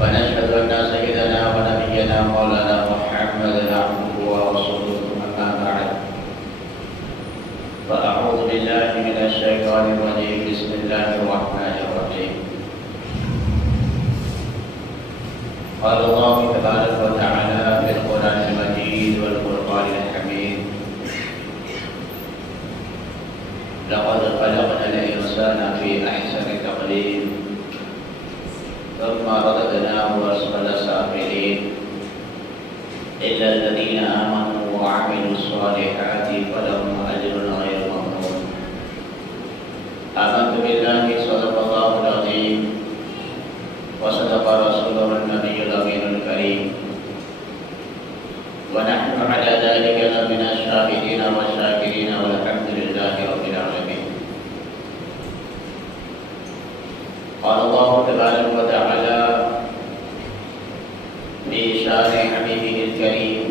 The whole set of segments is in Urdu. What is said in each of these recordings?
ونشهد أن سيدنا ونبينا مولانا محمدا عبده ورسوله أما بعد فأعوذ بالله من الشيطان الرجيم بسم الله الرحمن الرحيم قال الله تبارك وتعالى في القرآن المجيد والقرآن الحميد لقد خلقنا الإنسان في أحسن تقويم ثم رددناه أسفل سافلين إلا الذين آمنوا وعملوا الصالحات فلهم أجر غير ممنون آمنت بالله صدق الله العظيم وصدق رسوله النبي الأمين الكريم ونحن على ذلك من الشاهدين والشاكرين والحمد لله رب العالمين. قال الله تبارك وتعالى في شان حبيبه الكريم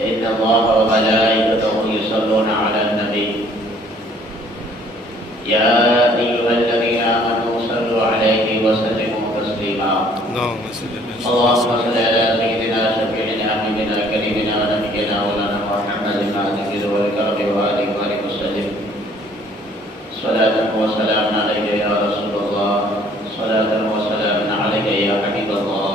إن الله وملائكته يصلون على النبي يا أيها الذين آمنوا صلوا عليه وسلموا تسليما. اللهم صل على سيدنا شفيعنا حبيبنا كريمنا ونبينا مولانا محمد العزيز والكرم وآله وسلم صلاة وسلام عليك يا رسول الله صلاة وسلام عليك يا حبيب الله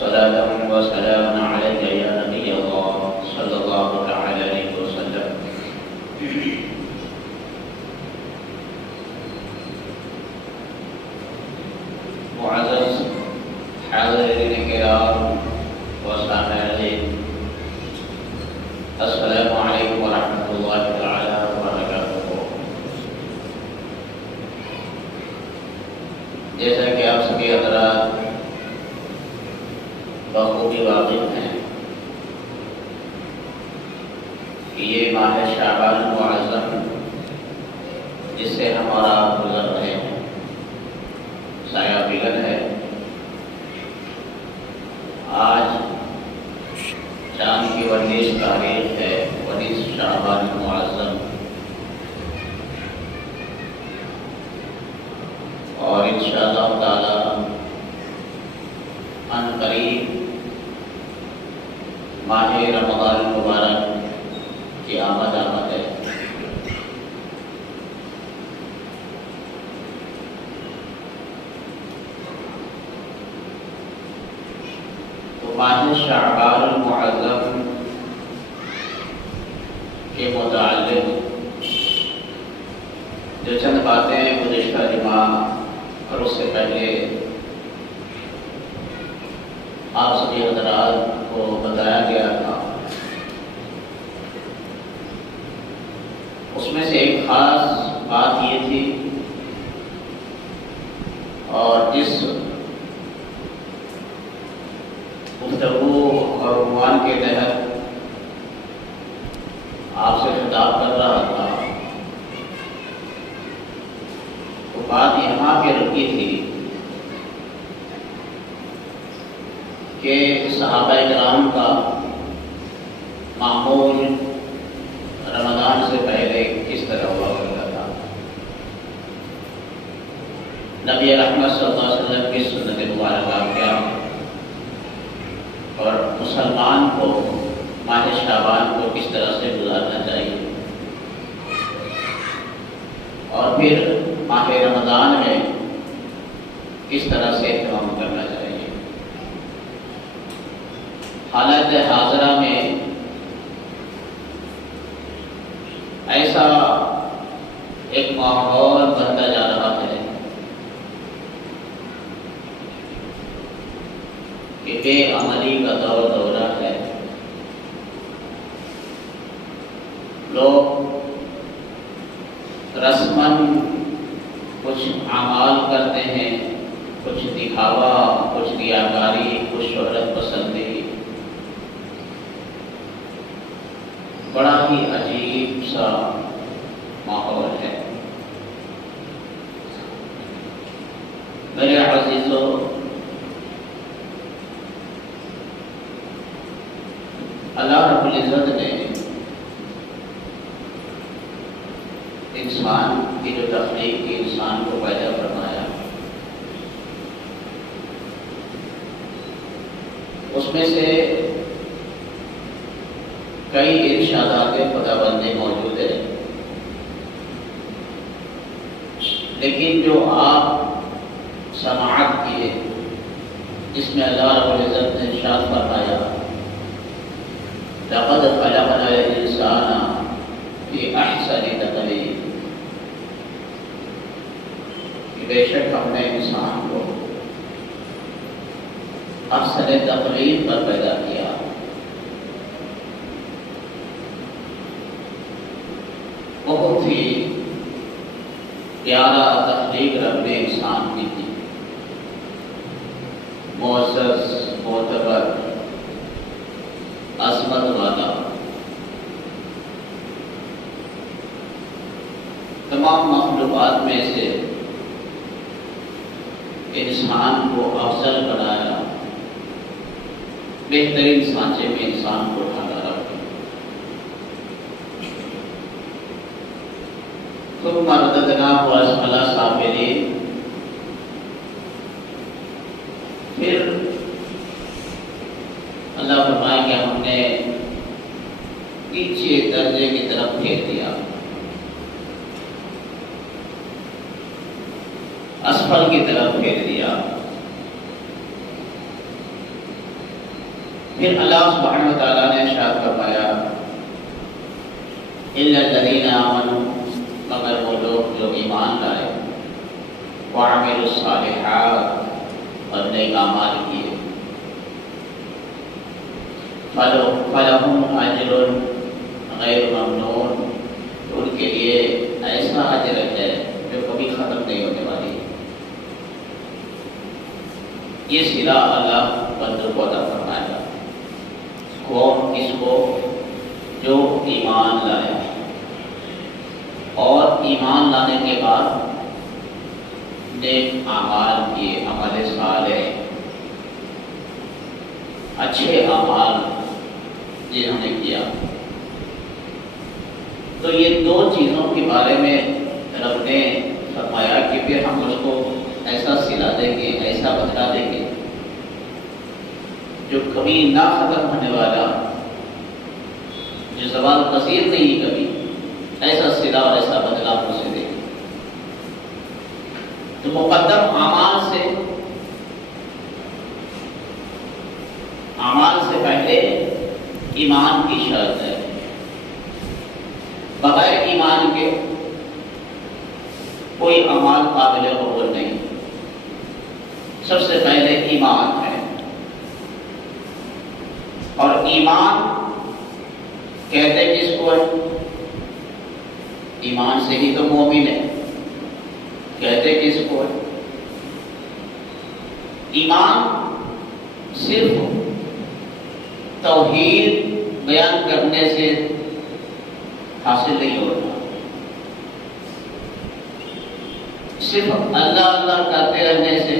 صلاة وسلام عليك يا نبي الله صلى الله تعالى عليه وسلم. معزز حاضرین کرام و سامعین السلام علیکم ورحمۃ اللہ تعالی وبرکاتہ. جیسا کہ آپ سبھی حضرات بخوبی واقف ہیں کہ یہ ماہ شعبان المعظم جس سے ہمارا گزر رہے ہیں سایہ بلند ہے. آج چاند کی 19 تاریخ ہے 19 شعبان المعظم اور انشاءاللہ تعالی ان قریب ماہ رمضان المبارک کی آمد ہے. ماہ شعبان المعظم کے متعلق جو چند باتیں گزشتہ جمعہ اور اس سے پہلے آپ سبھی حضرات کو بتایا گیا تھا، اس میں سے ایک خاص بات یہ تھی اور جس گفتگو اور عنوان کے تحت آپ سے خطاب کر رہا تھا تو بات یہاں پہ رکی تھی کہ صحابہ کرام کا معمول رمضان سے پہلے کس طرح ہوا کرتا تھا. نبی رحمت صلی اللہ علیہ وسلم کی سنت مبارکہ کیا اور مسلمان کو ماہ شعبان کو کس طرح سے گزارنا چاہیے اور پھر ماہ رمضان میں کس طرح سے اہتمام کرنا چاہیے. حالت حاضرہ میں ایسا ایک ماحول بنتا جا رہا ہے کہ بے عملی کا دورہ ہے. لوگ رسماً کچھ اعمال کرتے ہیں، کچھ دکھاوا، کچھ ریاکاری، کچھ شہرت پسندی. بڑا ہی عجیب سا ماحول ہے. میرے عزیزو، اللہ رب العزت نے انسان کی جو تخلیق کی انسان کو پیدا فرمایا اس میں سے کئی ارشادات خداوندی موجود ہیں، لیکن جو آپ سماعت کیے جس میں اللہ رب العزت نے ارشاد فرمایا لقد خلقنا الانسان فی احسن تقویم، کہ بے شک ہم نے انسان کو احسن تقویم پر پیدا کیا۔ بہت ہی پیارا تخلیق رب نے انسان کی تھی، معزز، معتبر، عظمت والا، تمام مخلوقات میں سے انسان کو افضل بنایا، بہترین سانچے میں انسان کو ڈھالا رکھا۔ ثم رددناه اسفل سافلین، پھر اللہ فرمائے کہ ہم نے نیچے درجے کی طرف پھیر دیا، اسفل کی طرف پھیر دیا۔ پھر اللہ سبحانہ وتعالیٰ نے ارشاد فرمایا الا الذین آمنوا، مگر وہ لوگ جو ایمان لائے، وعملوا الصالحات، اور نیک اعمال کیے، فلہم اجر غیر ممنون، ان کے لیے ایسا اجر ہے جو کبھی ختم نہیں ہونے والی۔ یہ صلہ اللہ بندوں کو عطا فرمائے گا، کون؟ اس کو جو ایمان لایا، اور ایمان لانے کے بعد نیک اعمال کیے، عمل صالح، اچھے اعمال جنہوں نے کیا۔ تو یہ دو چیزوں کے بارے میں رب نے فرمایا کہ پھر ہم اس کو ایسا صلہ دیں گے، ایسا بدلہ دیں گے جو کبھی نہ ختم ہونے والا، جو زوال پذیر نہیں کبھی، ایسا صلہ اور ایسا بدلہ ہم اسے دیں گے۔ تو مقدم اعمال سے پہلے ایمان کی شرط ہے، بغیر ایمان کے کوئی اعمال قابل قبول نہیں۔ سب سے پہلے ایمان ہے، اور ایمان کہتے کس کو ہے؟ ایمان سے ہی تو مومن ہے، کہتے کس کو ہے؟ ایمان صرف توحید بیان کرنے سے حاصل نہیں ہوتا، صرف اللہ اللہ کرتے رہنے سے،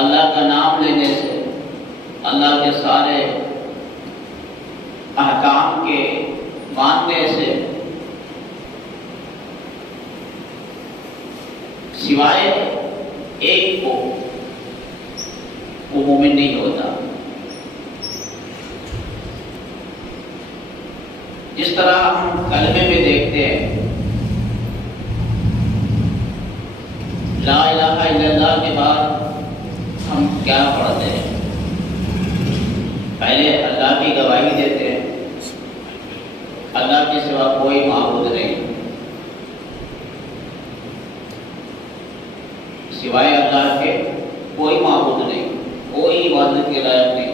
اللہ کا نام لینے سے، اللہ کے سارے احکام کے ماننے سے، سوائے ایک کو، وہ مومن نہیں ہوتا۔ جس طرح ہم کلمے میں دیکھتے ہیں، لا الہ الا اللہ کے بعد ہم کیا پڑھتے ہیں؟ پہلے اللہ کی گواہی دیتے ہیں، اللہ کے سوا کوئی معبود نہیں، سوائے اللہ کے کوئی معبود نہیں، کوئی عبادت کے لائق نہیں۔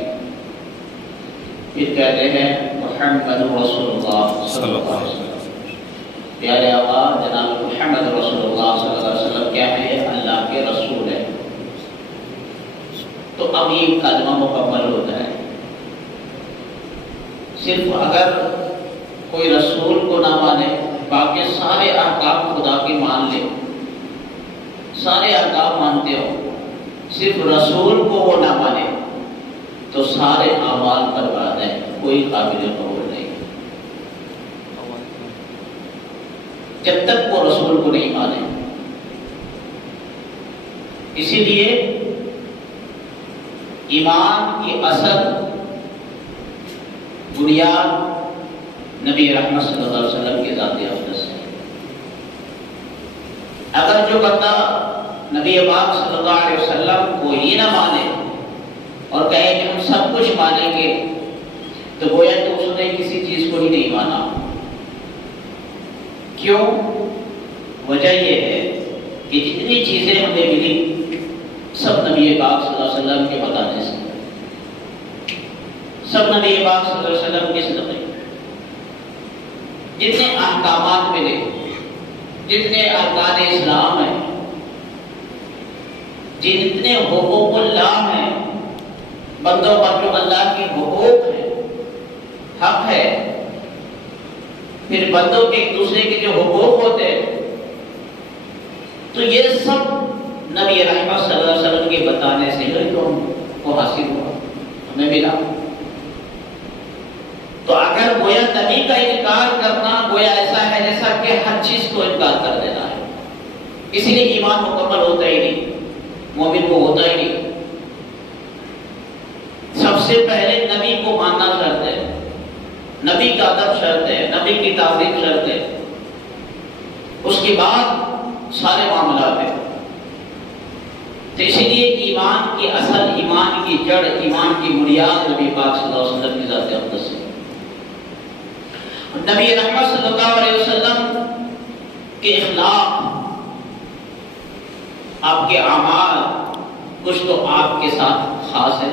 پھر کہتے ہیں محمد رسول اللہ صلی اللہ علیہ وسلم، پیارے آقا جناب محمد رسول اللہ صلی اللہ علیہ وسلم کیا ہے؟ اللہ کے رسول ہے۔ تو اب یہ کلمہ مکمل ہوتا ہے۔ صرف اگر کوئی رسول کو نہ مانے، باقی سارے احکام خدا کے مان لے، سارے احکام مانتے ہو، صرف رسول کو وہ نہ مانے، تو سارے اعمال برباد ہیں، کوئی قابل قبول نہیں، جب تک وہ رسول کو نہیں مانے۔ اسی لیے ایمان کی اصل بنیاد نبی رحمت صلی اللہ علیہ وسلم کی ذات اقدس ہے۔ اگر جو بندہ نبی پاک صلی اللہ علیہ وسلم کو ہی نہ مانے اور کہے کہ ہم سب کچھ مانیں گے، تو گویا کہ اس نے کسی چیز کو ہی نہیں مانا۔ کیوں؟ وجہ یہ ہے کہ جتنی چیزیں ہمیں ملی سب نبی پاک صلی اللہ علیہ وسلم کے بتانے سے، سب نبی پاک صلی اللہ علیہ وسلم کے صدقے۔ جتنے احکامات ملے، جتنے ارکان اسلام ہیں، جتنے حقوق اللہ ہیں، بندوں پر جو اللہ کی حقوق ہے، حق ہے، پھر بندوں کے ایک دوسرے کے جو حقوق ہوتے ہیں، تو یہ سب نبی رحمت صلی اللہ علیہ وسلم کے بتانے سے ہی تو ہم کو حاصل ہوا، ہمیں ملا۔ تو اگر گویا نبی کا انکار کرنا گویا ایسا ہے جیسا کہ ہر چیز کو انکار کر دینا ہے، اسی لیے ایمان مکمل ہوتا ہی نہیں، مومن کو ہوتا ہی نہیں۔ سب سے پہلے نبی کو ماننا شرط ہے، نبی کا ادب شرط ہے، نبی کی تعظیم شرط ہے، اس کے بعد سارے معاملات ہیں۔ تو اسی لیے ایمان کی اصل، ایمان کی جڑ، ایمان کی بنیاد نبی پاک صلی اللہ علیہ وسلم کی ذات اقدس ہے۔ نبی رحمت صلی اللہ علیہ وسلم کے اخلاق، آپ کے اعمال، کچھ تو آپ کے ساتھ خاص ہے،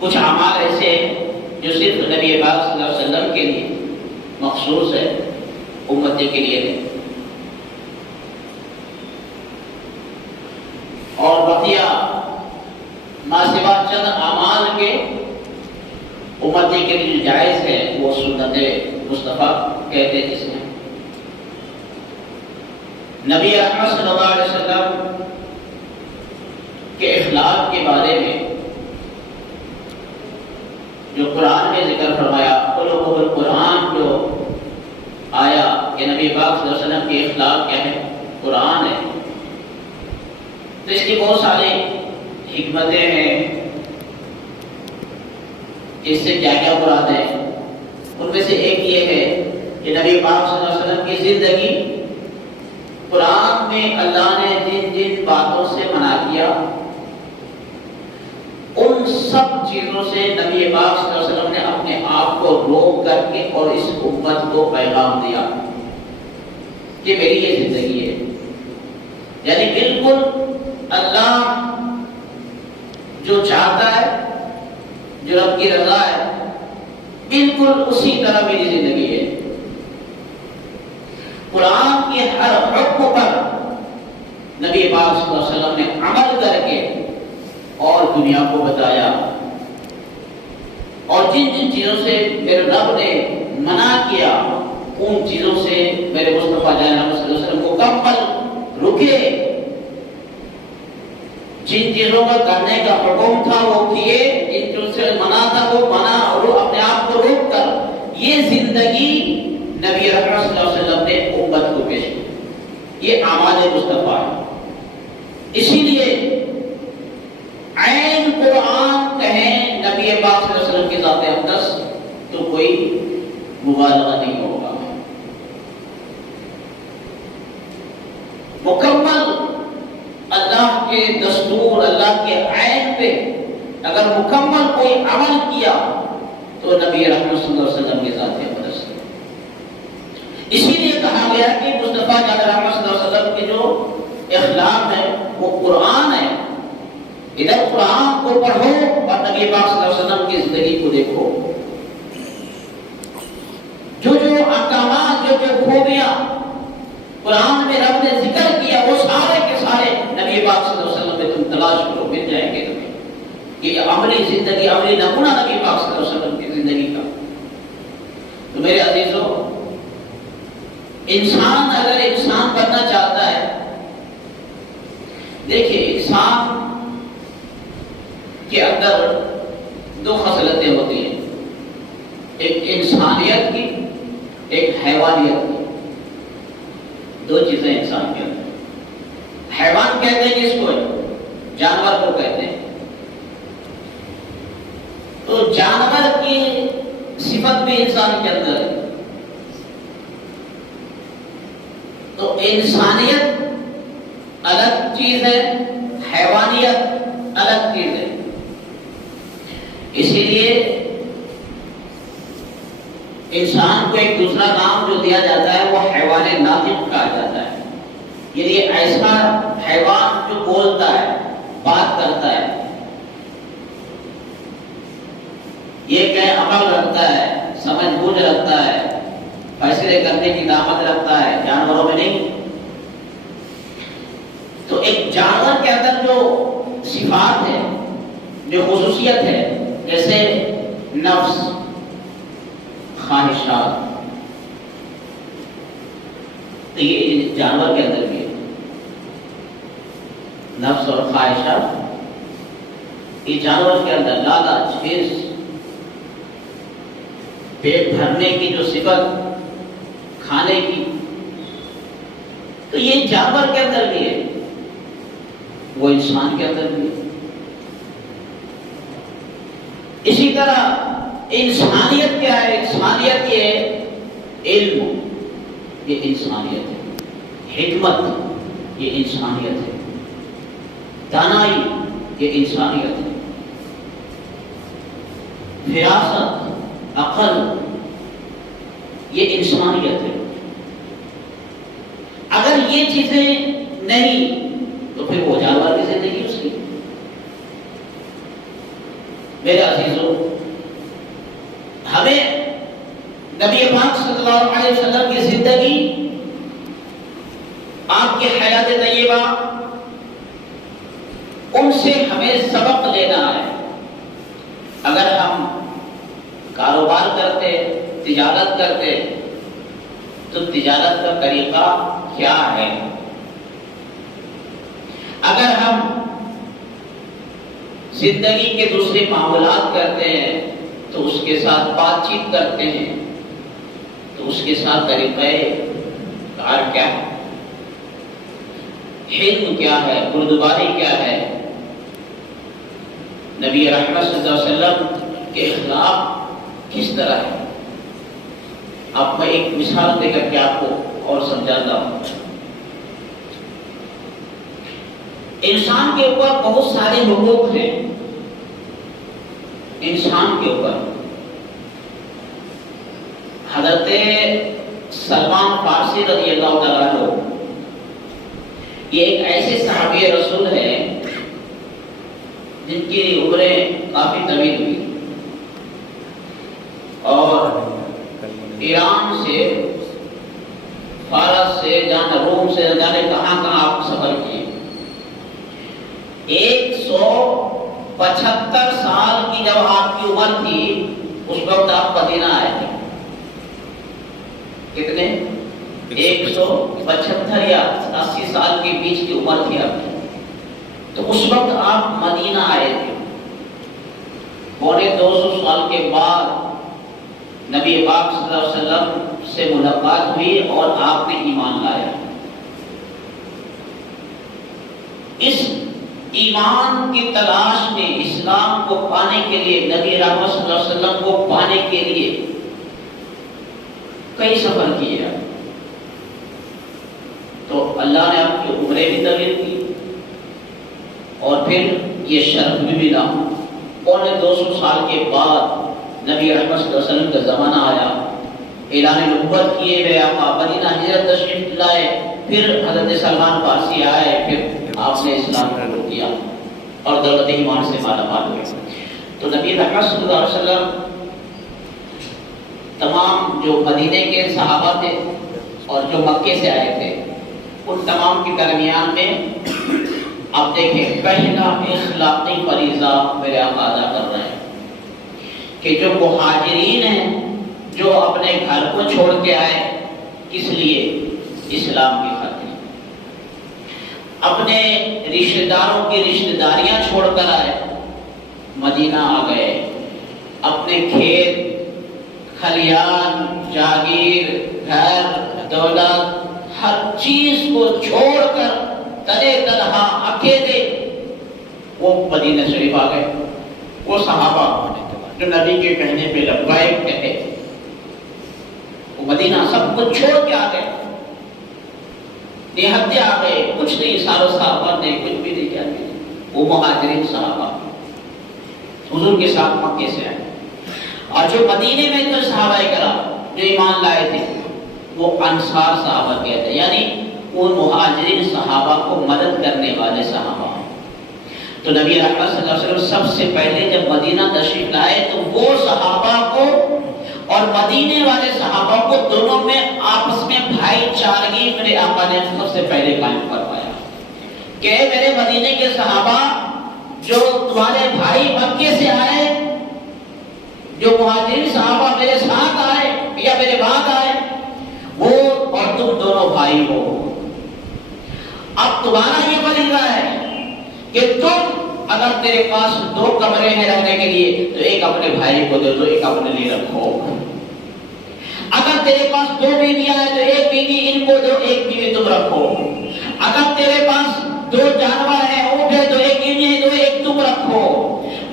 کچھ اعمال ایسے ہیں جو صرف نبی پاک صلی اللہ علیہ وسلم کے لیے مخصوص ہے، امتی کے لیے ہے، اور بقیہ ما سوا چند اعمال کے امتی کے لیے جو جائز ہے وہ سنت مصطفیٰ کہتے ہیں، جس میں نبی احمد صلی اللہ علیہ وسلم کے اخلاق کے بارے میں جو قرآن میں ذکر فرمایا، قرآن جو آیا کہ نبی پاک صلی اللہ علیہ وسلم کے اخلاق کیا ہے، قرآن ہے، تو اس کی بہت ساری حکمتیں ہیں۔ اس سے کیا کیا مراد ہے؟ ان میں سے ایک یہ ہے کہ نبی پاک صلی اللہ علیہ وسلم کی زندگی، قرآن میں اللہ نے جن جن باتوں سے منع کیا، ان سب چیزوں سے نبی پاک صلی اللہ علیہ وسلم نے اپنے آپ کو روک کر کے اور اس امت کو پیغام دیا کہ میری یہ زندگی ہے، یعنی بالکل اللہ جو چاہتا ہے، جو رب کی رضا ہے، بالکل اسی طرح میری زندگی ہے۔ قرآن کے ہر حکم پر نبی پاک صلی اللہ علیہ وسلم نے عمل کر کے اور دنیا کو بتایا، اور جن جن چیزوں سے میرے رب نے منع کیا، ان چیزوں سے میرے مصطفیٰ جان محمد صلی اللہ علیہ وسلم کو مکمل رکے، جن چیزوں کا کرنے کا حکم تھا وہ کیے، جن چیزوں سے منع تھا وہ منع، اور اپنے آپ کو روک کر یہ زندگی نبی رحمت صلی اللہ علیہ وسلم نے امت کو پیش کی۔ یہ اعمال مصطفیٰ ہے۔ اسی لیے عین قرآن کہیں نبی پاک صلی اللہ علیہ وسلم کی ذات اقدس تو کوئی مبالغہ نہیں ہوگا۔ مکمل اللہ کے دستور، اللہ کے عین پہ اگر مکمل کوئی عمل کیا تو نبی رحمت صلی اللہ علیہ وسلم کی ذات اقدس ہے۔ اسی لیے کہا گیا کہ مصطفیٰ جان رحمت صلی اللہ علیہ وسلم کے جو اخلاق ہے وہ قرآن ہے۔ ادھر قرآن کو پڑھو اور نبی پاک صلی اللہ علیہ وسلم کی زندگی کو دیکھو، جو احکامات، جو خوبیاں قرآن میں رب نے ذکر کیا، وہ سارے کے سارے نبی پاک صلی اللہ علیہ وسلم میں تم تلاش کرو، مل جائیں گے تمہیں۔ یہ عملی زندگی، عملی نمونہ نبی پاک صلی اللہ علیہ وسلم کی زندگی کا۔ تو میرے عزیزوں، انسان اگر انسان بننا چاہتا ہے، دیکھیے انسان کے اندر دو خصلتیں ہوتی ہیں، ایک انسانیت کی، ایک حیوانیت کی۔ دو چیزیں انسان کے اندر۔ حیوان کہتے ہیں جس کو، جانور کو کہتے ہیں، جانور کی صفت بھی انسان کے اندر ہے. تو انسانیت الگ چیز ہے، حیوانیت الگ چیز ہے. اسی لیے انسان کو ایک دوسرا نام جو دیا جاتا ہے وہ حیوان ناطق کہا جاتا ہے. یعنی ایسا حیوان جو بولتا ہے، بات کرتا ہے، یہ کہ عقل رکھتا ہے، سمجھ بوجھ رکھتا ہے، فیصلے کرنے کی طاقت رکھتا ہے، جانوروں میں نہیں. تو ایک جانور کے اندر جو صفات ہے، جو خصوصیت ہے، جیسے نفس، خواہشات، تو یہ جانور کے اندر بھی ہے. نفس اور خواہشات یہ جانور کے اندر، لالچ، حرص، پیٹ بھرنے کی جو صفت، کھانے کی، تو یہ جانور کے اندر بھی ہے، وہ انسان کے اندر بھی ہے. اسی طرح انسانیت کیا ہے؟ انسانیت یہ ہے علم، یہ انسانیت ہے. حکمت، یہ انسانیت ہے. دانائی، یہ انسانیت ہے. فراست، عقل، یہ انسانیت ہے. اگر یہ چیزیں نہیں تو پھر وہ جانور کی زندگی اس کی. میرے عزیزوں، ہمیں نبی پاک صلی اللہ علیہ وسلم کی زندگی، آپ کی حیات طیبہ، ان سے ہمیں سبق لینا ہے. اگر ہم کاروبار کرتے، تجارت کرتے، تو تجارت کا طریقہ کیا ہے؟ اگر ہم زندگی کے دوسرے معاملات کرتے ہیں تو اس کے ساتھ بات چیت کرتے ہیں، تو اس کے ساتھ طریقہ کار کیا ہے؟ حلم کیا ہے؟ بردباری کیا ہے؟ نبی رحمت صلی اللہ علیہ وسلم کے اخلاق کس طرح ہے؟ آپ میں ایک مثال دے کر کے آپ کو اور سمجھاتا ہوں. انسان کے اوپر بہت سارے حقوق ہیں. انسان کے اوپر حضرت سلمان فارسی رضی اللہ تعالیٰ عنہ، یہ ایک ایسے صحابی رسول ہیں جن کی عمریں کافی طویل ہوئی، اور ایران سے، فارس سے، روم سے، جانے کہاں کہاں آپ سفر کیے. 175 سال کی جب آپ کی عمر تھی اس وقت آپ مدینہ آئے تھے. کتنے؟ 175 یا 80 سال کے بیچ کی عمر تھی آپ کی. تو اس وقت آپ مدینہ آئے تھے. پونے 200 سال کے بعد نبی پاک صلی اللہ علیہ وسلم سے ملاقات ہوئی اور آپ نے ایمان لایا. اس ایمان کی تلاش میں، اسلام کو پانے کے لیے، نبی رحمت صلی اللہ علیہ وسلم کو پانے کے لیے کئی سفر کیے. تو اللہ نے آپ کی عمریں بھی طویل کی اور پھر یہ شرف بھی ملا. پونے 200 سال کے بعد نبی رحمت صلی اللہ علیہ وسلم کا زمانہ آیا، اعلان نبوت کیے ہوئے آپ مدینہ ہجرت تشریف لائے. پھر حضرت سلمان فارسی آئے، پھر آپ نے اسلام قبول کیا اور دولت ایمان سے مالا مال ہوئے. تو نبی رحمت صلی اللہ علیہ وسلم تمام جو مدینے کے صحابہ تھے اور جو مکے سے آئے تھے، ان تمام کے درمیان میں آپ دیکھیں پہلا اخلاقی فریضہ میرے آقا ادا کر رہے ہیں کہ جو مہاجرین ہیں، جو اپنے گھر کو چھوڑ کے آئے، کس لیے؟ اسلام کی خاطر. اپنے رشتہ داروں کی رشتہ داریاں چھوڑ کر آئے، مدینہ آ گئے. اپنے کھیت کھلیان، جاگیر، گھر، دولت، ہر چیز کو چھوڑ کر تنے تنہا اکیلے وہ مدینہ شریف آ گئے. وہ صحابہ جو نبی کے کہنے پہ لبیک کہے، وہ مدینہ سب کچھ چھوڑ کے آ گئے، نہتے آ گئے، کچھ نہیں، سارا صحابہ نے کچھ بھی نہیں کیا، وہ مہاجرین صحابہ حضور کے ساتھ مکے سے آئے، اور جو مدینے میں جو صحابہ کرام جو ایمان لائے تھے وہ انصار صحابہ کہتے ہیں، یعنی ان مہاجرین صحابہ کو مدد کرنے والے صحابہ۔ تو نبی اکرم صلی اللہ علیہ وسلم سب سے پہلے جب مدینہ تشریف لائے تو وہ صحابہ کو اور مدینے والے صحابہ کو دونوں میں آپس میں بھائی چارگی میرے آقا نے سب سے پہلے قائم کروایا کہ میرے مدینے کے صحابہ جو تمہارے بھائی مکے سے آئے، جو مہاجرین صحابہ میرے ساتھ آئے یا میرے بعد آئے، وہ اور تم دونوں بھائی ہو۔ اب تمہارا یہ وظیفہ ہے کہ تم اگر تیرے پاس 2 کمرے ہیں رہنے کے لیے تو ایک اپنے بھائی کو دے دو، ایک اپنے لیے رکھو۔ اگر تیرے پاس 2 بیویاں ہیں تو ایک بیوی ان کو دو، ایک بیوی تم رکھو۔ اگر تیرے پاس 2 جانور ہیں، اونٹ ہے تو ایک انہیں دو، ایک تم رکھو۔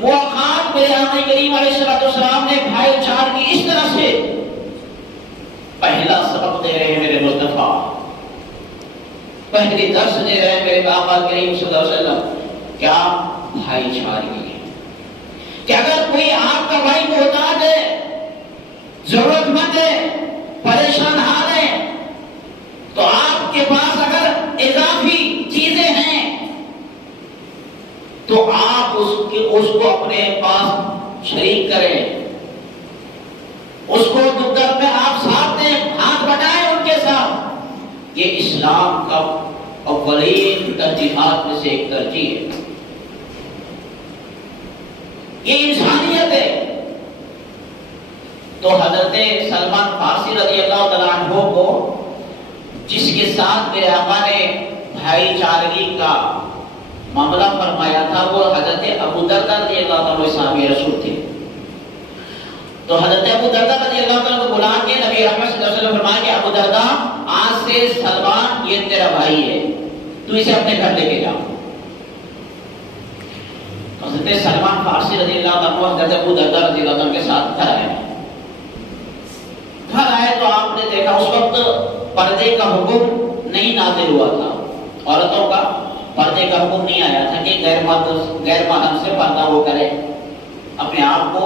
وہ خان میرے آقا کریم علیہ السلام نے بھائی چار کی اس طرح سے پہلا سبق دے رہے ہیں میرے مصطفیٰ، پہلی درس دے رہے ہیں میرے آقا کریم صلی اللہ علیہ وسلم، کیا بھائی چارگی، کہ اگر کوئی آپ کا بھائی محتاج ہے، ضرورت مند ہے، پریشان حال ہے، تو آپ کے پاس اگر اضافی چیزیں ہیں تو آپ اس کو اپنے پاس شریک کریں، اس کو دکھ درد میں آپ ساتھ دیں، ہاتھ بٹائیں ان کے ساتھ۔ یہ اسلام کا اولین ترجیحات میں سے ایک ترجیح ہے، یہ انسانیت ہے۔ تو حضرت سلمان فارسی رضی اللہ تعالیٰ عنہ کو جس کے ساتھ میرے آقا نے بھائی چارگی کا معاملہ فرمایا تھا وہ حضرت ابو دردہ رضی اللہ تعالیٰ صحابی رسول تھے۔ تو حضرت ابو دردہ رضی اللہ تعالیٰ کو بلا کے نبی اکرم صلی اللہ علیہ وسلم فرمایا کہ ابو دردہ آج سے سلمان یہ تیرا بھائی ہے، تو اسے اپنے گھر لے کے جا۔ حضرت سلمان فارسی رضی اللہ عنہ حضرت ابو دردہ رضی اللہ عنہ کے ساتھ گھر آئے۔ گھر آئے تو آپ نے دیکھا اس وقت پردے کا حکم نہیں نازل ہوا تھا، عورتوں کا پردے کا حکم نہیں آیا تھا کہ غیر محرم سے پردہ وہ کرے، اپنے آپ کو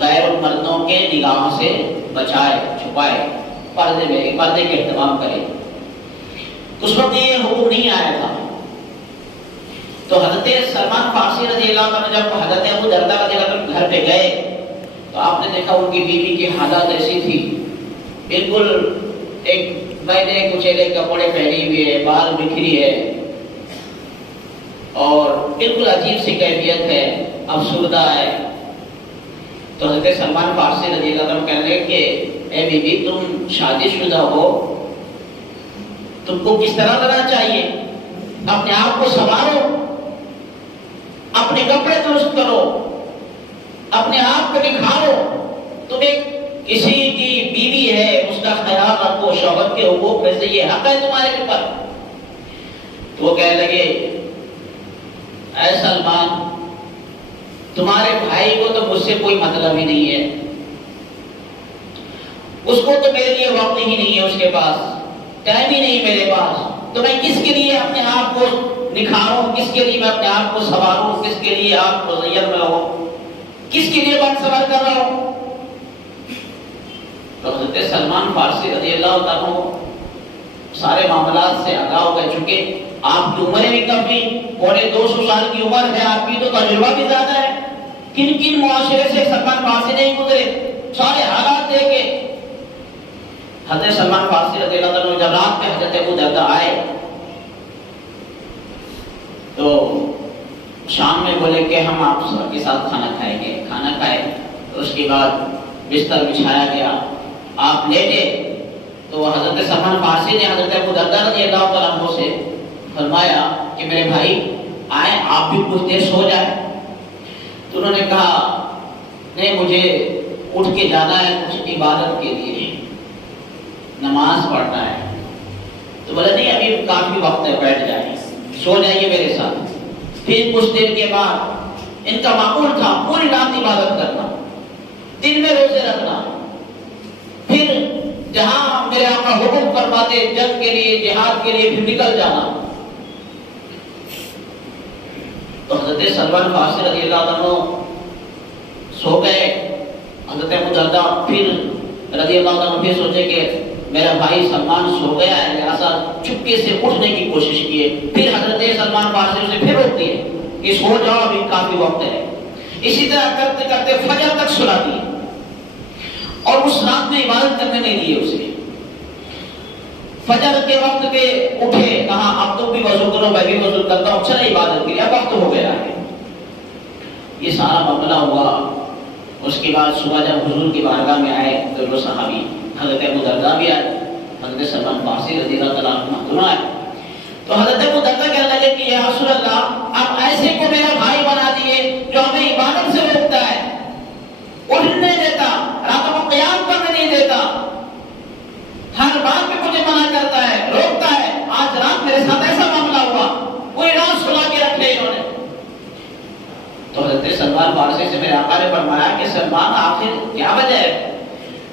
غیر مردوں کے نگاہوں سے بچائے، چھپائے، پردے کے اہتمام کرے۔ اس وقت یہ حکم نہیں آیا تھا۔ تو حضرت سلمان فارسی رضی اللہ عنہ جب حضرت ابو دردہ رضی اللہ عنہ گھر پہ گئے تو آپ نے دیکھا ان کی بیوی کی حالت ایسی تھی، بالکل ایک میلے کچیلے کپڑے پہنی ہوئی ہے، بال بکھری ہے اور بالکل عجیب سی کیفیت ہے، افسردہ ہے۔ تو حضرت سلمان فارسی رضی اللہ عنہ کہنے لگے کہ اے بی بی تم شادی شدہ ہو، تم کو کس طرح رہنا چاہیے، اپنے آپ کو سنوارو، اپنے کپڑے درست کرو، اپنے آپ کو نکھارو، تم ایک کسی کی بیوی ہے اس کا خیال رکھو، شوہر کے حقوق میں سے یہ حق ہے تمہارے اوپر۔ تو وہ کہنے لگے اے سلمان تمہارے بھائی کو تو مجھ سے کوئی مطلب ہی نہیں ہے، اس کو تو میرے لیے وقت ہی نہیں ہے، اس کے پاس ٹائم ہی نہیں میرے پاس، تو میں کس کے لیے اپنے آپ کو نکھاروں، کس کے لیے میں اپنے آپ کو سنواروں، کس کے لیے آپ کو مزین میں ہوں، کس کے لیے بن سوار کر رہا ہوں۔ تو حضرت سلمان فارسی رضی اللہ عنہ سارے معاملات سے آگاہ ہو گئے، چونکہ آپ کی عمریں بھی کافی 250 سال کی عمر ہے، آپ کی تو تجربہ بھی زیادہ ہے، کن کن معاشرے سے سلمان فارسی نہیں گزرے، سارے حالات دیکھے۔ حضرت سلمان فارسی رضی اللہ عنہ جب رات میں حضرت ابو دردہ آئے تو شام میں بولے کہ ہم آپ سب کے ساتھ کھانا کھائیں گے، کھانا کھائے تو اس کے بعد بستر بچھایا گیا، آپ لیٹے تو حضرت سلمان فارسی نے حضرت ابو دردہ رضی اللہ عنہ سے فرمایا کہ میرے بھائی آئیں آپ بھی کچھ دیر سو جائیں۔ تو انہوں نے کہا نہیں مجھے اٹھ کے جانا ہے کچھ عبادت کے لیے، نماز پڑھنا ہے۔ تو بولے نہیں ابھی کافی وقت ہے، بیٹھ جائیں، سو جائیے میرے ساتھ۔ پھر کچھ دیر کے بعد ان کا معمول تھا پوری رات عبادت کرنا، دن میں روزے رکھنا، پھر جہاں میرے آقا حکم فرماتے جنگ کے لیے، جہاد کے لیے، پھر نکل جانا۔ تو حضرت سلمان فارسی رضی اللہ عنہ سو گئے۔ حضرت ابو درداء پھر رضی اللہ عنہ پھر سوچے کہ میرا بھائی سلمان سو گیا ہے، لہٰذا چپکے سے اٹھنے کی کوشش کیے۔ پھر حضرت سلمان فارسی اسے پھر روک دیے کہ سو جاؤ، ابھی کافی وقت ہے۔ اسی طرح کرتے کرتے فجر تک سلا دیے، اور اس رات میں عبادت کرنے نہیں دیے اسے۔ فجر کے وقت پہ اٹھے، کہا اب تم بھی وضو کرو، میں بھی وضو کرتا ہوں، چلے عبادت کے لیے، اب وقت ہو گیا ہے۔ یہ سارا معاملہ ہوا۔ اس کے بعد صبح جب حضور کی بارگاہ میں آئے تو وہ صحابی حضرت ابو درداء بھی آئے، حضرت سلمان فارسی رضی اللہ تعالیٰ عنہ دونوں آئے۔ تو حضرت ابو درداء کہنے لگے کہ یا رسول اللہ، آپ ایسے کو میرا بھائی بنا دیے جو ہمیں عبادت سے روکتا ہے، اٹھنے نہیں دیتا، راتوں کو قیام کرنے نہیں دیتا، ہر بات پہ مجھے منع کرتا ہے، روکتا ہے۔ آج رات میرے ساتھ ایسا معاملہ ہوا، کوئی رات سلا کے رکھے انہوں نے۔ تو حضرت سلمان فارسی سے میرے آقا نے فرمایا کہ سلمان آخر کیا وجہ ہے؟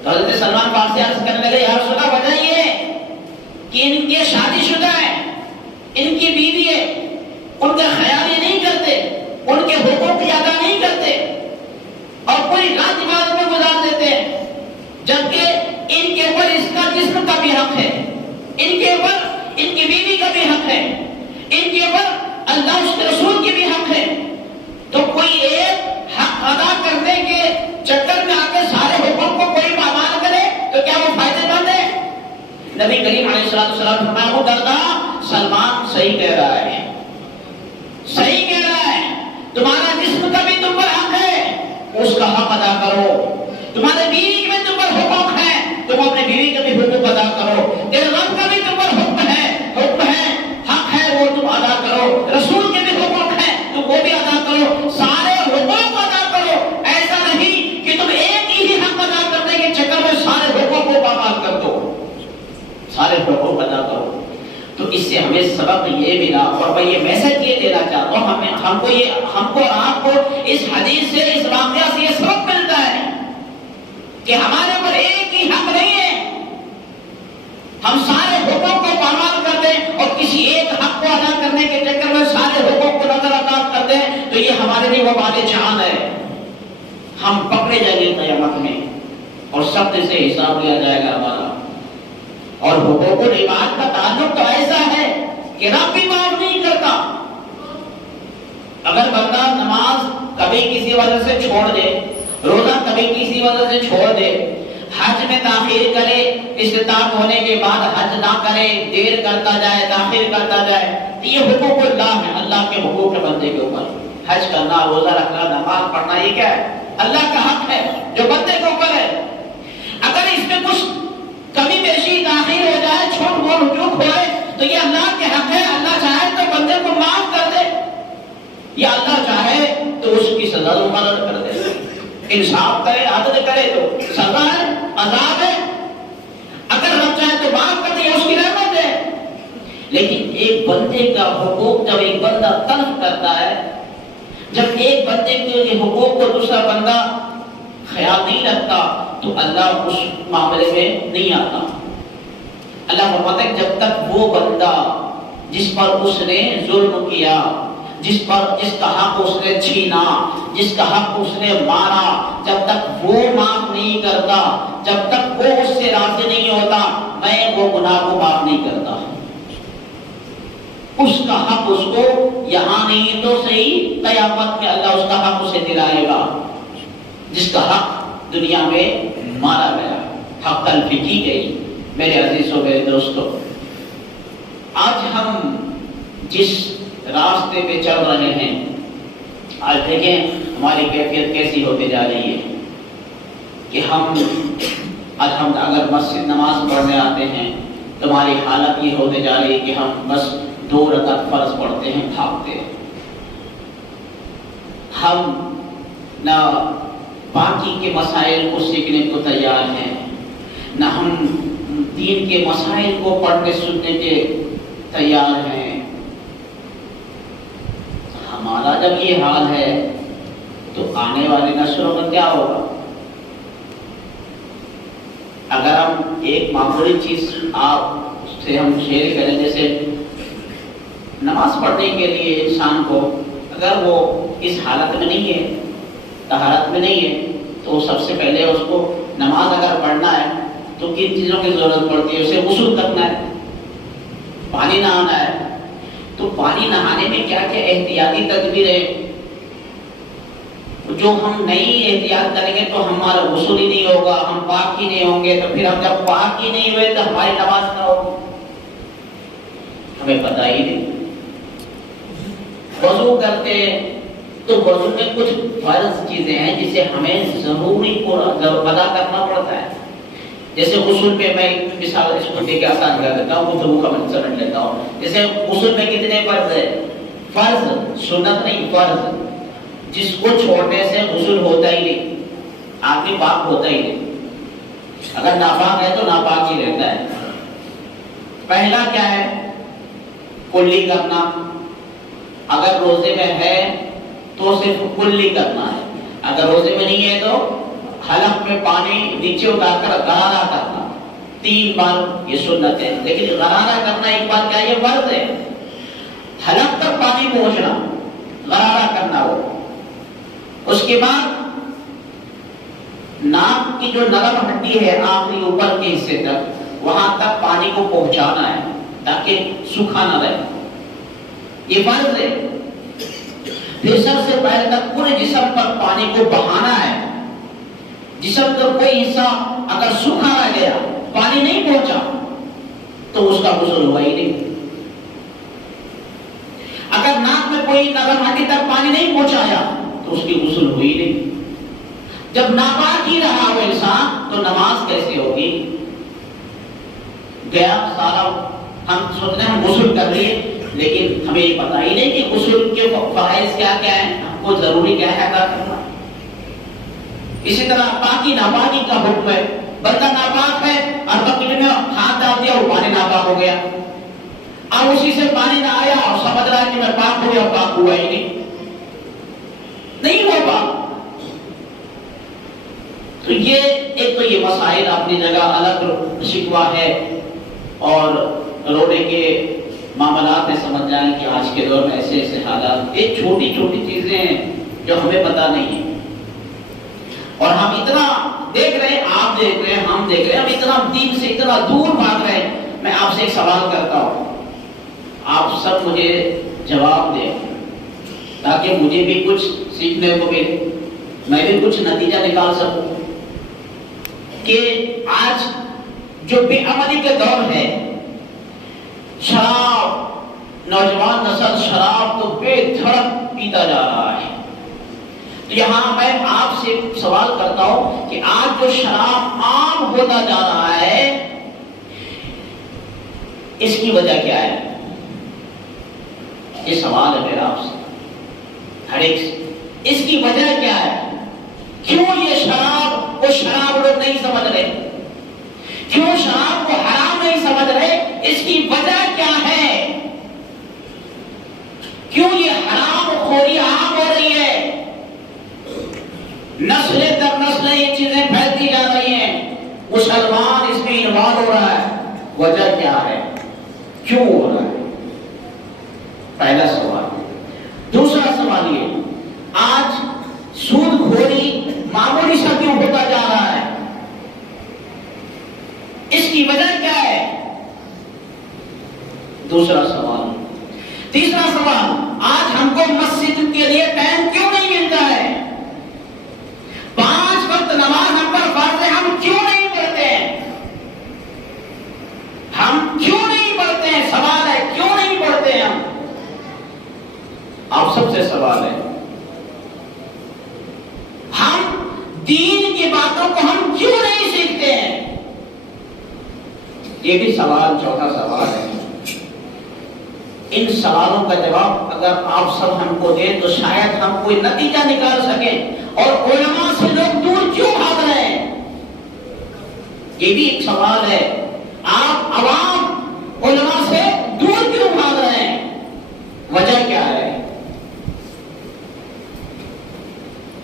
تو حضرت سلمان فارسی عرض کرنے لگے یا رسول اللہ، وجہ یہ ہے کہ ان کے شادی شدہ ہے، ان کی بیوی ہے، ان کا خیال یہ نہیں کرتے، ان کے حقوق کی ادا نہیں کرتے، اور کوئی رات عبادت میں گزار دیتے ہیں، جبکہ ان کے اوپر اس کا جسم کا بھی حق ہے، ان کے اوپر ان کی بیوی کا بھی حق ہے، ان کے اوپر اللہ اس کے رسول کی بھی حق ہے۔ تو کوئی ایک حق ادا کرنے کے چکر میں آ کے سارے حقوق کو کوئی پامال کرے تو کیا وہ فائدے مند ہے؟ نبی کریم علیہ السلام فرمایا ابو درداء، سلمان صحیح کہہ رہا ہے، صحیح کہہ رہا ہے، تمہارا جسم کا بھی تم پر حق ہے، اس کا حق ادا کرو، تمہارے بیوی کے بھی تم پر حقوق ہے، تم اپنے بیوی کا بھی حقوق ادا کرو، تیرے رب کا بھی تم پر حکم ہے، حق ہے وہ تم ادا کرو، رسول کے بھی حقوق ہے تم وہ بھی ادا کرو، سارے حقوق ادا کرو۔ ایسا نہیں کہ تم ایک ہی حق ادا کرنے کے چکر میں سارے حقوق کو پامال کر دو، سارے حقوق ادا کرو۔ تو اس سے ہمیں سبق یہ ملا، اور میں یہ میسج یہ دینا چاہتا ہوں، ہم کو اور آپ کو اس حدیث سے، اس واقعہ سے یہ سبق ملتا ہے کہ ہمارے اوپر ایک ہی حق نہیں ہے، ہم سارے حقوق کو پامال کر دیں اور کسی ایک حق کو ادا کرنے کے چکر میں سارے حقوق کو نظر انداز کر دیں تو یہ ہمارے لیے وبال جہان ہے، ہم پکڑے جائیں گے قیامت میں اور سب سے حساب لیا جائے گا ہمارا۔ اور حقوق العباد کا تعلق تو ایسا ہے کہ رب بھی معاف نہیں کرتا۔ اگر بندہ نماز کبھی کسی وجہ سے چھوڑ دے، روزہ کبھی کسی وجہ سے چھوڑ دے، حج میں تاخیر کرے، استطاعت ہونے کے بعد حج نہ کرے، دیر کرتا جائے، تاخیر کرتا جائے، یہ حقوق اللہ ہے، اللہ کے حقوق ہے بندے کے اوپر۔ حج کرنا، روزہ رکھنا، نماز پڑھنا، یہ کیا ہے؟ اللہ کا حق ہے جو بندے کے اوپر ہے۔ اگر اس میں کچھ کمی بیشی تاخیر ہو جائے، چھوٹ بول چوک ہوئے تو یہ اللہ کے حق ہے، اللہ چاہے تو بندے کو معاف کر دے، یا اللہ چاہے تو اس کی سزا مقرر کر دے، انصاف کرے، عدل کرے تو سزا ہے، عذاب ہے، اگر رب چاہے تو معاف کر دے، اس کی رحمت ہے۔ لیکن ایک بندے کا حقوق جب ایک بندہ تلف کرتا ہے، جب ایک بندے کے حقوق کو دوسرا بندہ خیال نہیں رکھتا تو اللہ اس معاملے میں نہیں آتا۔ اللہ فرماتا ہے جب تک وہ بندہ جس پر اس نے ظلم کیا، جس کا حق اس نے چھینا، جس کا حق اس نے مارا، جب تک وہ معاف نہیں کرتا، جب تک وہ اس سے راضی نہیں ہوتا، میں وہ گناہ کو معاف نہیں کرتا۔ اس کا حق اس کو یہاں نہیں تو صحیح، قیامت میں اللہ اس کا حق اسے دلائے گا، جس کا حق دنیا میں مارا گیا، حق تلفی کی گئی۔ میرے عزیزوں، میرے دوستوں، آج ہم جس راستے پہ چل رہے ہیں، آج دیکھیں ہماری کیفیت کیسی ہوتی جا رہی ہے کہ ہم اگر مسجد نماز پڑھنے آتے ہیں تو ہماری حالت یہ ہوتے جا رہی ہے کہ ہم بس 2 رکعت فرض پڑھتے ہیں، بھاگتے ہیں۔ ہم نہ باقی کے مسائل کو سیکھنے کو تیار ہیں، نہ ہم دین کے مسائل کو پڑھنے سننے کے تیار ہیں۔ ہمارا جب یہ حال ہے تو آنے والی نسلوں کا کیا ہوگا؟ اگر ہم ایک معمولی چیز آپ سے ہم شیئر کریں، جیسے نماز پڑھنے کے لیے انسان کو اگر وہ اس حالت میں نہیں ہے، طہارت میں نہیں ہے، تو سب سے پہلے اس کو نماز اگر پڑھنا ہے تو کن چیزوں کی ضرورت پڑتی ہے؟ اسے غسل کرنا ہے، پانی نہانا ہے. تو پانی نہانے میں کیا کیا احتیاطی تدبیریں جو ہم نہیں احتیاط کریں گے تو ہمارا غسل ہی نہیں ہوگا، ہم پاک ہی نہیں ہوں گے. تو پھر ہم جب پاک ہی نہیں ہوئے تو ہماری نماز نہ ہوگی، ہمیں پتہ ہی نہیں. وضو کرتے تو وضو میں کچھ فرض چیزیں ہیں جسے ہمیں ضروری ادا کرنا پڑتا ہے. جیسے غسل پہ میں مثال اس کو دے کے آسان کر دیتا ہوں، وضو کا میں سمجھ لیتا ہوں. جیسے غسل میں کتنے فرض ہے؟ فرض، سنت نہیں، فرض. جس کو چھوڑنے سے غسل ہوتا ہی نہیں، آدمی پاک ہوتا ہی نہیں. اگر ناپاک ہے تو ناپاک ہی رہتا ہے. پہلا کیا ہے؟ کلی کرنا. اگر روزے میں ہے تو صرف کلی کرنا ہے، اگر روزے میں نہیں ہے تو حلق میں پانی نیچے اتار کر غرارہ کرنا 3 بار، یہ سنت ہے. لیکن غرارہ کرنا ایک بار کیا یہ فرض ہے. حلق تک پانی پہنچنا، غرارہ کرنا وہ. اس کے بعد ناک کی جو نرم ہڈی ہے آخری اوپر کے حصے تک، وہاں تک پانی کو پہنچانا ہے تاکہ سوکھا نہ رہے، یہ فرض ہے. پھر سر سے پیر تک پورے جسم پر پانی کو بہانا ہے. جسم کا کوئی حصہ اگر سوکھا رہ گیا، پانی نہیں پہنچا، تو اس کا غسل ہوا ہی نہیں. اگر ناک میں کوئی نرم ہڈی تک پانی نہیں پہنچایا تو اس کی غسل ہوئی نہیں. جب ناپاک ہی رہا وہ انسان تو نماز کیسے ہوگی؟ گیا سارا، ہم سوچتے ہیں ہم غسل کر لیے، لیکن ہمیں یہ پتہ ہی نہیں کہ غسل کے فرائض کیا کیا ہیں، ہم کو ضروری کیا ہے ادا کرنا. اسی طرح پاکی ناپاکی کا حکم ہے. برتن ناپاک ہے اور بکیٹ میں ہاتھ ڈال دیا وہ پانی ناپاک ہو گیا، اب اسی سے پانی نہ آیا اور سمجھ رہا ہے کہ میں پاک ہو گیا، پاک ہوا ہی نہیں ہوا پاک. تو یہ ایک تو یہ مسائل اپنی جگہ الگ شکوہ ہے، اور رونے کے معاملات میں سمجھ جائیں کہ آج کے دور میں ایسے ایسے حالات، یہ چھوٹی چھوٹی چیزیں ہیں جو ہمیں پتہ نہیں ہے. اور ہم اتنا دیکھ رہے ہیں، آپ دیکھ رہے ہیں، ہم دیکھ رہے ہیں، ہم اتنا دین سے اتنا دور بھاگ رہے ہیں. میں آپ سے ایک سوال کرتا ہوں، آپ سب مجھے جواب دیں تاکہ مجھے بھی کچھ سیکھنے کو ملے، میں بھی کچھ نتیجہ نکال سکوں. کہ آج جو بے عملی کے دور ہے، شراب، نوجوان نسل شراب تو بے دھڑک پیتا جا رہا ہے. تو یہاں میں آپ سے سوال کرتا ہوں کہ آج جو شراب عام ہوتا جا رہا ہے، اس کی وجہ کیا ہے؟ یہ سوال ہے میرا آپ سے ہر ایک سے. اس کی وجہ کیا ہے؟ کیوں یہ شراب کو شراب لوگ نہیں سمجھ رہے؟ کیوں شراب کو حرام نہیں سمجھ رہے؟ اس کی وجہ کیا ہے؟ کیوں یہ حرام خوری عام ہو رہی ہے؟ نسلیں در نسلیں یہ چیزیں پھیلتی جا رہی ہیں، مسلمان اس میں انوالو ہو رہا ہے. وجہ کیا ہے؟ کیوں ہو رہا ہے؟ پہلا سوال. دوسرا سوال یہ، آج سود خوری معمولی سا کیوں ہوتا جا رہا ہے؟ اس کی وجہ کیا ہے؟ دوسرا سوال. تیسرا سوال، آج ہم کو مسجد کے لیے ٹائم کیوں نہیں ملتا ہے؟ 5 وقت نماز ہم پر فرض ہے، ہم کیوں نہیں پڑھتے ہیں؟ ہم کیوں نہیں پڑھتے ہیں؟ سوال ہے، کیوں نہیں پڑھتے ہیں ہم؟ آپ سب سے سوال ہے. ہم دین کی باتوں کو ہم کیوں نہیں سیکھتے ہیں؟ یہ بھی سوال، چوتھا سوال ہے. ان سوالوں کا جواب اگر آپ سب ہم کو دیں تو شاید ہم کوئی نتیجہ نکال سکیں. اور علماء سے لوگ دور کیوں بھاگ رہے ہیں؟ یہ بھی ایک سوال ہے. آپ عوام علماء سے دور کیوں بھاگ رہے ہیں؟ وجہ کیا ہے؟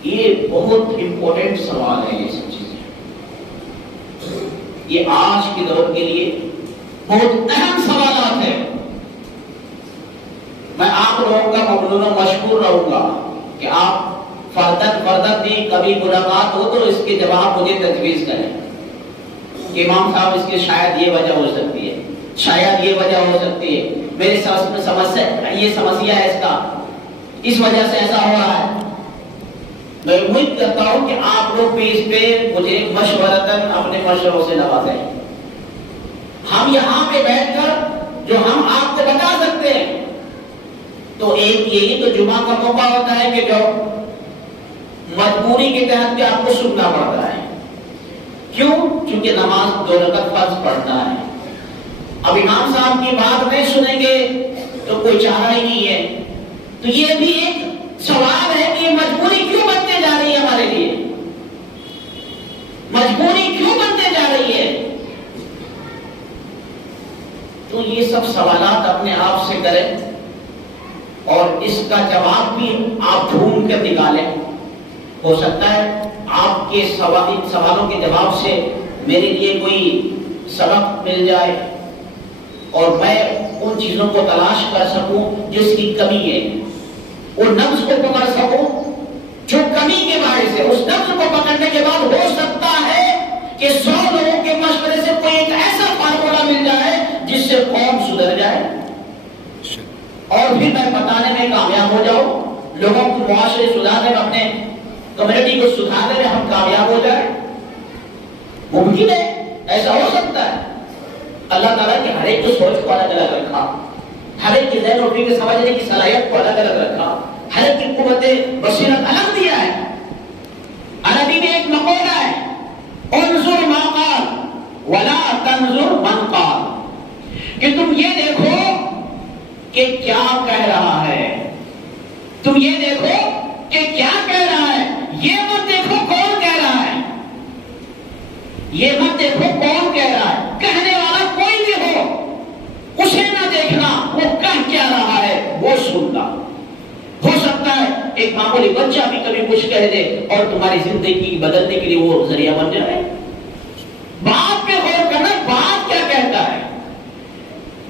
یہ بہت امپورٹنٹ سوال ہے. یہ سب چیزیں یہ آج کے دور کے لیے بہت اہم سوالات ہیں. میں آپ لوگوں کا ممنون و مشکور رہوں گا کہ آپ فردن بھی کبھی ملاقات ہو تو اس کے جواب مجھے تجویز کریں کہ امام صاحب اس کی شاید یہ وجہ ہو سکتی ہے، شاید یہ وجہ ہو سکتی ہے، میری یہ سمسیا ہے، اس کا اس وجہ سے ایسا ہو رہا ہے. میں امید کرتا ہوں کہ آپ لوگ بھی اس پہ مجھے مشورتاً اپنے مشوروں سے نوازیں. ہم یہاں پہ بیٹھ کر جو ہم آپ کو بتا سکتے ہیں تو ایک یہی تو جمعہ کا موقع ہوتا ہے کہ جو مجبوری کے تحت بھی آپ کو سننا پڑتا ہے. کیوں؟ چونکہ نماز 2 رکعت فرض پڑھتا ہے. اب امام صاحب کی بات نہیں سنیں گے تو کوئی چارہ ہی نہیں ہے. تو یہ بھی ایک سوال ہے کہ مجبوری کیوں بنتے جا رہی ہے ہمارے لیے، مجبوری کیوں بنتے جا رہی ہے. تو یہ سب سوالات اپنے آپ سے کریں اور اس کا جواب بھی آپ ڈھونڈ کر نکالیں. ہو سکتا ہے آپ کے سوالوں کے جواب سے میرے لیے کوئی سبق مل جائے اور میں ان چیزوں کو تلاش کر سکوں جس کی کمی ہے، ان نفس کو پکڑ سکوں جو کمی کے باعث ہے. اس نفس کو پکڑنے کے بعد ہو سکتا ہے کہ 100 لوگوں کے مشورے سے کوئی ایک ایسا فارمولا مل جائے جس سے قوم سدھر جائے اور پھر میں بتانے میں کامیاب ہو جاؤں، لوگوں کو معاشرے سدھارنے میں، اپنے کمیونٹی کو سدھارنے میں ہم کامیاب ہو جائیں. ممکن ہے، ایسا ہو سکتا ہے. اللہ تعالیٰ کی ہر ایک سوچ کو الگ الگ رکھا، ہر ایک کی ذہن و فکر سمجھنے کی صلاحیت کو الگ الگ رکھا، ہر ایک کی قوت بصیرت الگ دیا ہے. عربی میں ایک مقولہ ہے، انظر ما قال ولا تنظر من قال، کہ تم یہ دیکھو کہ کیا کہہ رہا ہے، تم یہ دیکھو کہ کیا کہہ رہا ہے، یہ مت دیکھو کون کہہ رہا ہے، یہ مت دیکھو کون کہہ رہا ہے. کہنے والا کوئی بھی ہو اسے نہ دیکھنا وہ کہہ کیا رہا ہے، وہ سننا. ہو سکتا ہے ایک معمولی بچہ بھی کبھی کچھ کہہ دے اور تمہاری زندگی بدلنے کے لیے وہ ذریعہ بن جائے. بات پہ غور کرنا، بات کیا کہتا ہے.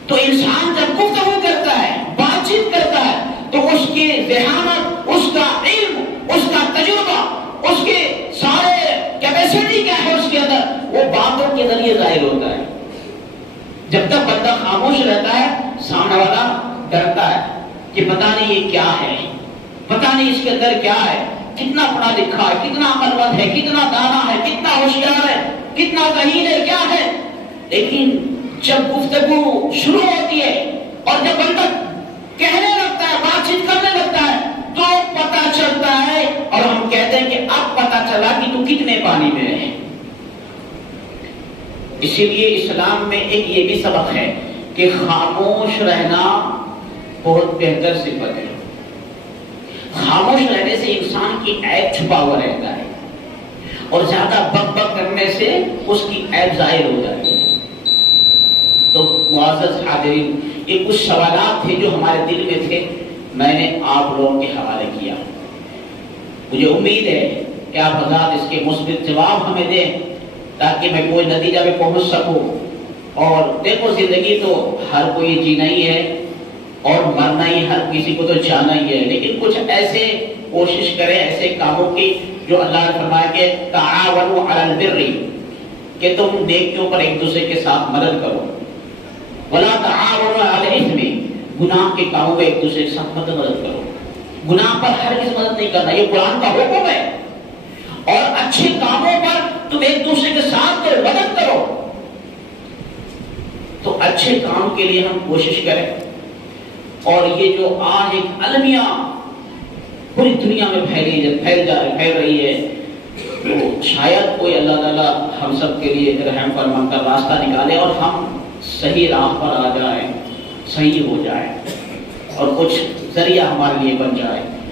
تو انسان جب گفتگو کرتا ہے، بات چیت کرتا ہے تو اس کی ذہانت، اس کا علم، اس کا تجربہ، اس کے سارے کیپیسٹی کیا ہے اس کے اندر، وہ باتوں کے ذریعے ظاہر ہوتا ہے. جب تک بندہ خاموش رہتا ہے سامنے والا ڈرتا ہے کہ پتہ نہیں یہ کیا ہے، پتہ نہیں اس کے اندر کیا ہے، کتنا پڑھا لکھا ہے، کتنا عقل مند ہے، کتنا دانا ہے، کتنا ہوشیار ہے، کتنا ذہین ہے، کیا ہے. لیکن جب گفتگو شروع ہوتی ہے اور جب بندہ کہنے لگتا ہے، بات چیت کرنے لگتا ہے تو پتہ چلتا ہے اور ہم کہتے ہیں کہ اب پتہ چلا کہ تو کتنے پانی میں ہے. اسی لیے اسلام میں ایک یہ بھی سبق ہے کہ خاموش رہنا بہت بہتر صفت ہے. خاموش رہنے سے انسان کی عیب چھپا ہوا رہتا ہے اور زیادہ بک بک کرنے سے اس کی عیب ظاہر ہو جاتی ہے. تو معزز حاضرین، یہ کچھ سوالات تھے جو ہمارے دل میں تھے، میں نے آپ لوگوں کے حوالے کیا. مجھے امید ہے کہ آپ حضرات اس کے مثبت جواب ہمیں دیں تاکہ میں کوئی نتیجہ پہ پہنچ سکوں. اور دیکھو زندگی تو ہر کوئی جینا ہی ہے اور مرنا ہی ہر کسی کو تو جانا ہی ہے، لیکن کچھ ایسے کوشش کریں ایسے کاموں کی جو اللہ نے فرمایا کہ تعاونوا علی البر، کہ تم نیکیوں پر ایک دوسرے کے ساتھ مدد کرو. ولا تعاونوا علی الاثم، گناہ کے کاموں میں ایک دوسرے کے ساتھ مدد کرو. گناہ پر ہرگز مدد نہیں کرنا، یہ قرآن کا حکم ہے. اور اچھے کاموں پر تم ایک دوسرے کے ساتھ مدد کرو. تو اچھے کام کے لیے ہم کوشش کریں. اور یہ جو آج ایک المیہ پوری دنیا میں پھیل رہی ہے، تو شاید کوئی اللہ تعالیٰ ہم سب کے لیے رحم فرمان کا راستہ نکالے اور ہم صحیح راہ پر آ جائیں، صحیح ہو جائے اور کچھ ذریعہ ہمارے لیے بن جائے.